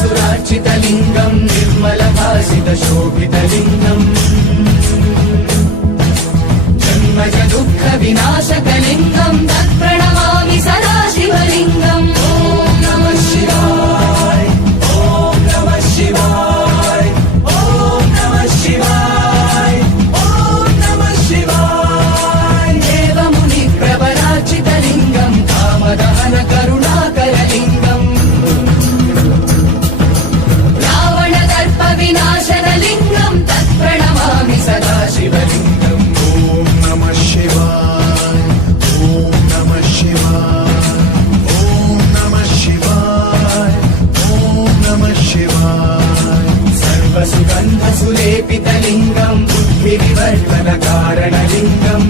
सुरार्चितलिङ्गं निर्मलभासितशोभितलिङ्गम् जन्मज दुःखविनाशकलिङ्गं तत्प्रणमामि सदा शिवलिङ्गम् ॐ नमः शिवाय ॐ नमः शिवाय ॐ नमः शिवाय ॐ नमः शिवाय देवमुनिप्रवरार्चितलिङ्गं कामदहन करुणाकरलिङ्गम् विनाशनलिङ्गं तत्प्रणमामि सदा शिवलिङ्गम् ॐ नमः शिवाय ॐ नमः शिवाय ॐ नमः शिवाय ॐ नमः शिवाय सर्वसुगन्धसुलेपितलिङ्गं बुद्धिविवर्धनकारणलिङ्गम्